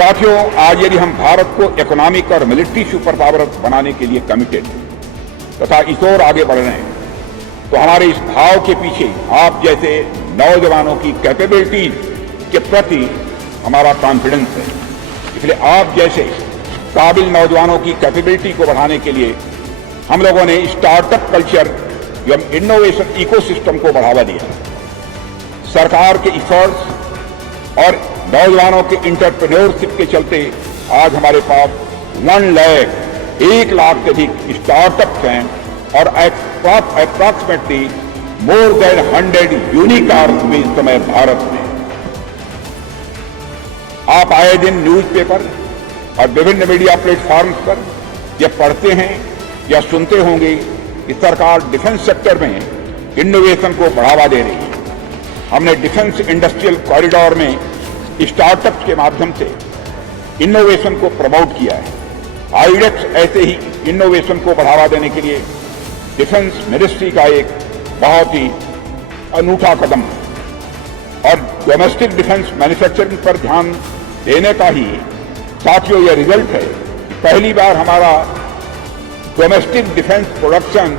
साथियों, आज यदि हम भारत को इकोनॉमिक और मिलिट्री सुपर पावर बनाने के लिए कमिटेड तथा इस ओर आगे बढ़ रहे हैं, तो हमारे इस भाव के पीछे आप जैसे नौजवानों की कैपेबिलिटीज के प्रति हमारा कॉन्फिडेंस है। इसलिए आप जैसे काबिल नौजवानों की कैपेबिलिटी को बढ़ाने के लिए हम लोगों ने स्टार्टअप कल्चर एवं इनोवेशन इकोसिस्टम को बढ़ावा दिया। सरकार के इफर्ट्स और नौजवानों के इंटरप्रेन्योरशिप के चलते आज हमारे पास 1 लाख से अधिक स्टार्टअप्स हैं और अप्रॉक्सिमेटली मोर देन 100 यूनिकॉर्न्स भी इस समय भारत में। आप आए दिन न्यूज़पेपर और विभिन्न मीडिया प्लेटफॉर्म्स पर यह पढ़ते हैं या सुनते होंगे कि सरकार डिफेंस सेक्टर में इनोवेशन को बढ़ावा दे रही है। हमने डिफेंस इंडस्ट्रियल कॉरिडोर में स्टार्टअप्स के माध्यम से इनोवेशन को प्रमोट किया है। आईडेक्स ऐसे ही इनोवेशन को बढ़ावा देने के लिए डिफेंस मिनिस्ट्री का एक बहुत ही अनूठा कदम है और डोमेस्टिक डिफेंस मैन्युफैक्चरिंग पर ध्यान देने का ही साथियों यह रिजल्ट है। पहली बार हमारा डोमेस्टिक डिफेंस प्रोडक्शन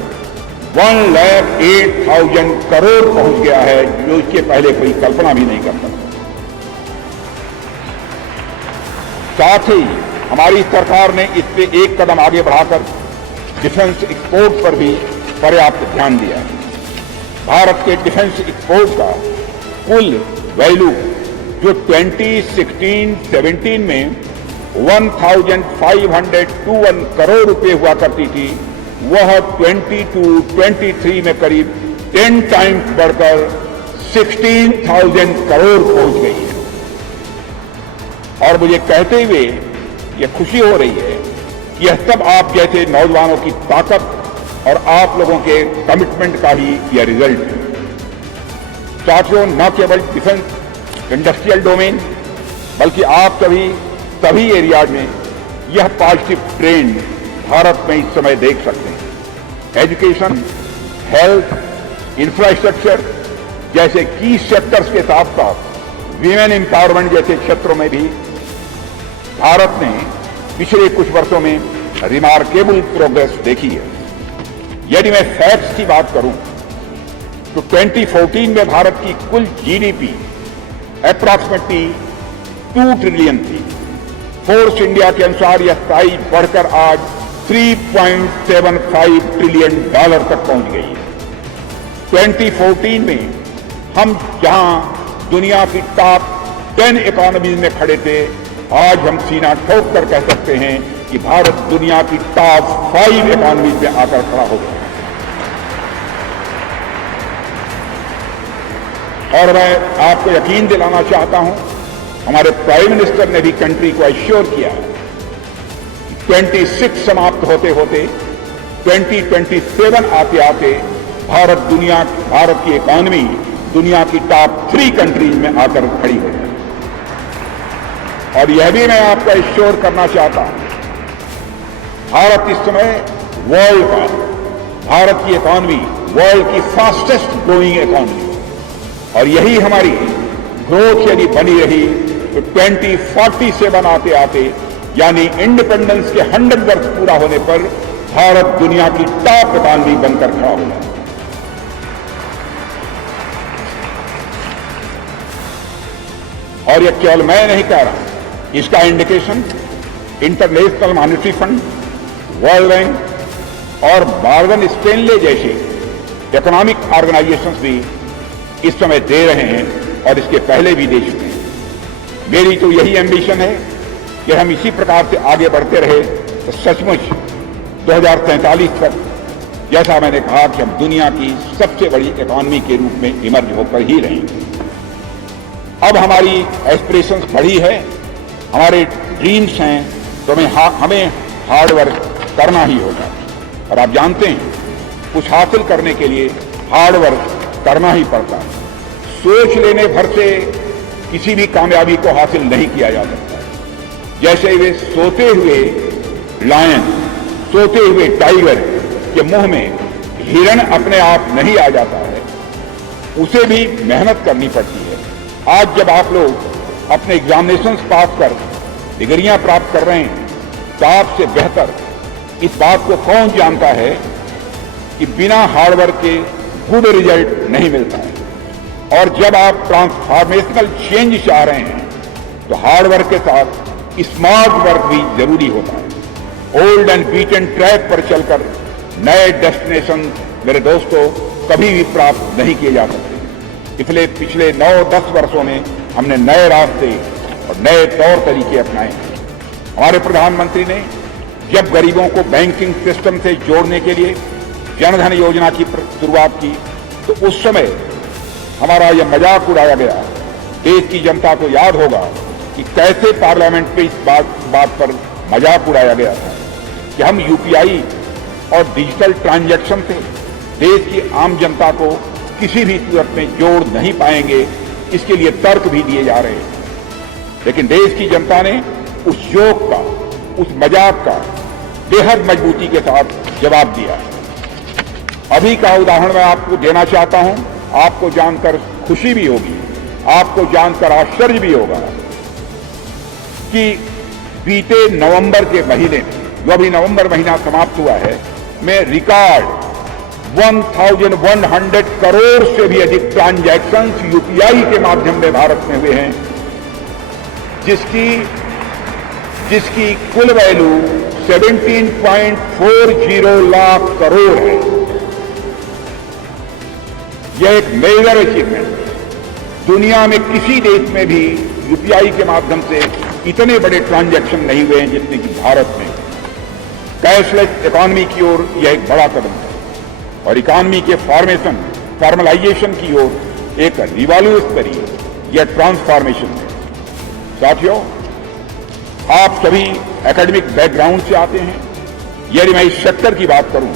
1,08,000 करोड़ पहुंच गया है, जो इसके पहले कोई कल्पना भी नहीं कर सकता। साथ ही हमारी सरकार ने इस पे एक कदम आगे बढ़ाकर डिफेंस एक्सपोर्ट पर भी पर्याप्त ध्यान दिया है। भारत के डिफेंस एक्सपोर्ट का कुल वैल्यू जो 2016-17 में 1,521 करोड़ रुपए हुआ करती थी, वह 22-23 में करीब 10 टाइम्स बढ़कर 16,000 करोड़ पहुंच गई है। और मुझे कहते हुए यह खुशी हो रही है कि यह सब आप जैसे नौजवानों की ताकत और आप लोगों के कमिटमेंट का ही यह रिजल्ट है। साथियों, न केवल डिफेंस इंडस्ट्रियल डोमेन बल्कि आप सभी एरियाज में यह पॉजिटिव ट्रेंड भारत में इस समय देख सकते हैं। एजुकेशन, हेल्थ, इंफ्रास्ट्रक्चर जैसे की सेक्टर्स के साथ साथ वीमेन एम्पावरमेंट जैसे क्षेत्रों में भी भारत ने पिछले कुछ वर्षों में रिमार्केबल प्रोग्रेस देखी है। यदि मैं फैक्ट्स की बात करूं तो 2014 में भारत की कुल जीडीपी अप्रॉक्सिमेटली 2 ट्रिलियन थी। फोर्स इंडिया के अनुसार यह साइज बढ़कर आज 3.75 ट्रिलियन डॉलर तक पहुंच गई है। 2014 में हम जहां दुनिया की टॉप 10 इकोनॉमीज में खड़े थे, आज हम सीना ठोक कर कह सकते हैं कि भारत दुनिया की टॉप 5 इकोनॉमीज में आकर खड़ा हो गया। और मैं आपको यकीन दिलाना चाहता हूं, हमारे प्राइम मिनिस्टर ने भी कंट्री को एश्योर किया है 26 समाप्त होते होते 2027 आते आते भारत की इकोनॉमी दुनिया की टॉप 3 कंट्रीज में आकर खड़ी हो जाए। और यह भी मैं आपको एश्योर करना चाहता हूं, भारत इस समय भारत की इकोनॉमी वर्ल्ड की फास्टेस्ट ग्रोइंग इकोनॉमी, और यही हमारी ग्रोथ यदि बनी रही तो 2047 आते आते यानी इंडिपेंडेंस के 100 वर्ष पूरा होने पर भारत दुनिया की टॉप इकोनॉमी बनकर खड़ा होगा। और यह केवल मैं नहीं कह रहा, इसका indication international monetary fund, world bank और मॉर्गन स्टैनले जैसे इकोनॉमिक ऑर्गेनाइजेशंस भी इस समय दे रहे हैं और इसके पहले भी दे चुके हैं। मेरी तो यही एम्बिशन है कि हम इसी प्रकार से आगे बढ़ते रहे तो सचमुच 2047 तक, जैसा मैंने कहा, कि हम दुनिया की सबसे बड़ी इकोनॉमी के रूप में इमर्ज होकर ही रहेंगे। अब हमारी एस्पिरेशंस बढ़ी है, हमारे ड्रीम्स हैं, तो हमें हार्ड वर्क करना ही होगा। और आप जानते हैं, कुछ हासिल करने के लिए हार्ड वर्क करना ही पड़ता है। सोच लेने भर से किसी भी कामयाबी को हासिल नहीं किया जा सकता। जैसे वे सोते हुए लायन, सोते हुए टाइगर के मुंह में हिरण अपने आप नहीं आ जाता है, उसे भी मेहनत करनी पड़ती है। आज जब आप लोग अपने एग्जामिनेशंस पास कर डिग्रियां प्राप्त कर रहे हैं, तो आपसे बेहतर इस बात को कौन जानता है कि बिना हार्डवर्क के गुड रिजल्ट नहीं मिलता है। और जब आप ट्रांसफॉर्मेशनल चेंज चाह रहे हैं तो हार्डवर्क के साथ स्मार्ट वर्क भी जरूरी होता है। ओल्ड एंड बीटन ट्रैक पर चलकर नए डेस्टिनेशन मेरे दोस्तों कभी भी प्राप्त नहीं किए जा सकते। इसलिए पिछले 9-10 वर्षों में हमने नए रास्ते और नए तौर तरीके अपनाए हैं। हमारे प्रधानमंत्री ने जब गरीबों को बैंकिंग सिस्टम से जोड़ने के लिए जनधन योजना की शुरुआत की तो उस समय हमारा यह मजाक उड़ाया गया। देश की जनता को याद होगा कि कैसे पार्लियामेंट में इस बात पर मजाक उड़ाया गया था कि हम यूपीआई और डिजिटल ट्रांजैक्शन से देश की आम जनता को किसी भी सूरत में जोड़ नहीं पाएंगे। इसके लिए तर्क भी दिए जा रहे हैं, लेकिन देश की जनता ने उस जोक का, उस मजाक का बेहद मजबूती के साथ जवाब दिया। अभी का उदाहरण मैं आपको देना चाहता हूं। आपको जानकर खुशी भी होगी, आपको जानकर आश्चर्य भी होगा कि बीते नवंबर के महीने में, जो अभी नवंबर महीना समाप्त हुआ है, में रिकॉर्ड 1100 करोड़ से भी अधिक ट्रांजैक्शंस यूपीआई के माध्यम में भारत में हुए हैं, जिसकी कुल वैल्यू 17.40 लाख करोड़ है। यह एक मेजर अचीवमेंट है। दुनिया में किसी देश में भी यूपीआई के माध्यम से इतने बड़े ट्रांजैक्शन नहीं हुए हैं जितने कि भारत में। कैशलेस इकोनॉमी की ओर यह एक बड़ा कदम है और इकोनॉमी के फॉर्मलाइजेशन की ओर एक रिवॉल्यूशनरी यह ट्रांसफॉर्मेशन है। साथियों, आप सभी एकेडमिक बैकग्राउंड से आते हैं। यदि मैं इस सेक्टर की बात करूं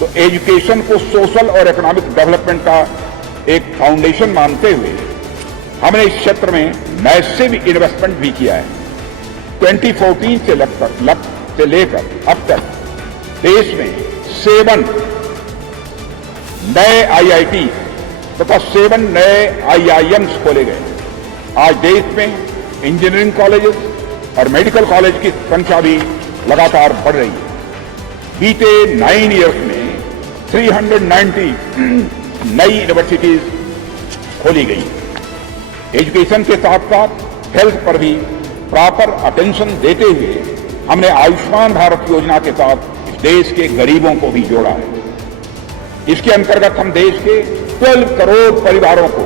तो एजुकेशन को सोशल और इकोनॉमिक डेवलपमेंट का एक फाउंडेशन मानते हुए हमने इस क्षेत्र में मैसिव इन्वेस्टमेंट भी किया है। 2014 से लेकर अब तक देश में 7 नए आईआईटी तथा 7 नए आईआईएम्स खोले गए। आज देश में इंजीनियरिंग कॉलेजेस और मेडिकल कॉलेज की संख्या भी लगातार बढ़ रही है। बीते 9 ईयर्स में 390 नई यूनिवर्सिटीज खोली गई। एजुकेशन के साथ साथ हेल्थ पर भी प्रॉपर अटेंशन देते हुए हमने आयुष्मान भारत योजना के साथ इस देश के गरीबों को भी जोड़ा है। इसके अंतर्गत हम देश के 12 करोड़ परिवारों को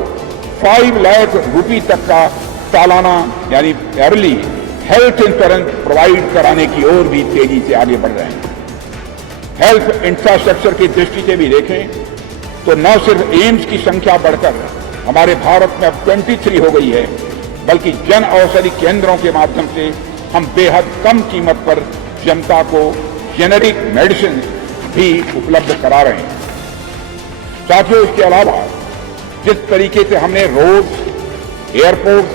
5 लाख रुपये तक का सालाना यानी ईयरली हेल्थ इंश्योरेंस प्रोवाइड कराने की ओर भी तेजी से आगे बढ़ रहे हैं। हेल्थ इंफ्रास्ट्रक्चर की दृष्टि से भी देखें तो न सिर्फ एम्स की संख्या बढ़कर हमारे भारत में अब 23 हो गई है, बल्कि जन औषधि केंद्रों के माध्यम से हम बेहद कम कीमत पर जनता को जेनेरिक मेडिसिन भी उपलब्ध करा रहे हैं। साथियों, इसके अलावा जिस तरीके से हमने रोड्स, एयरपोर्ट,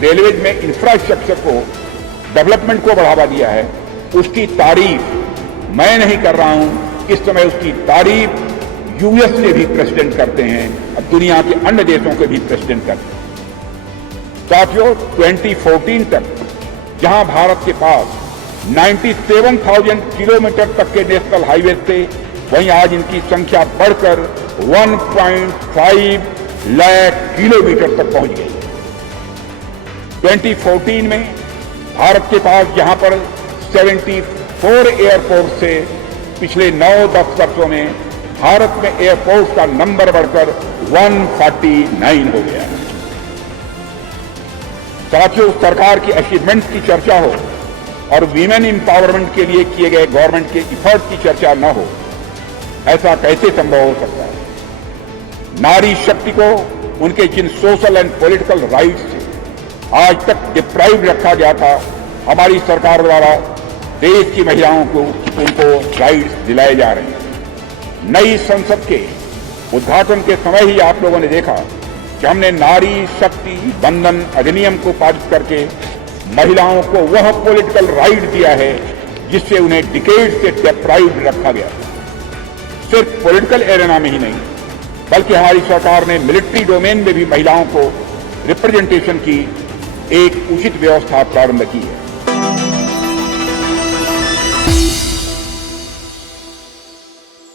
रेलवे में इंफ्रास्ट्रक्चर को डेवलपमेंट को बढ़ावा दिया है, उसकी तारीफ मैं नहीं कर रहा हूं। इस समय उसकी तारीफ यूएस के भी प्रेसिडेंट करते हैं, अब दुनिया के अन्य देशों के भी प्रेसिडेंट करते हैं। साथियों, 2014 तक जहां भारत के पास 97,000 किलोमीटर तक के नेशनल हाईवे थे, वहीं आज इनकी संख्या बढ़कर 1.5 लाख किलोमीटर तक पहुंच गई। 2014 में भारत के पास जहां पर 74 एयरपोर्ट से पिछले 9-10 वर्षों में भारत में एयरपोर्ट का नंबर बढ़कर 149 हो गया है। साथियों, सरकार की अचीवमेंट की चर्चा हो और वीमेन एम्पावरमेंट के लिए किए गए गवर्नमेंट के इफर्ट की चर्चा न हो, ऐसा कैसे संभव हो सकता है? नारी शक्ति को उनके जिन सोशल एंड पॉलिटिकल राइट्स से आज तक डिप्राइव रखा गया था, हमारी सरकार द्वारा देश की महिलाओं को उनको राइट्स दिलाए जा रहे हैं। नई संसद के उद्घाटन के समय ही आप लोगों ने देखा कि हमने नारी शक्ति बंधन अधिनियम को पारित करके महिलाओं को वह पॉलिटिकल राइट दिया है जिससे उन्हें डिकेड से डिप्राइव्ड रखा गया। सिर्फ पॉलिटिकल एरेना में ही नहीं, बल्कि हमारी सरकार ने मिलिट्री डोमेन में भी महिलाओं को रिप्रेजेंटेशन की एक उचित व्यवस्था प्रारंभ की है।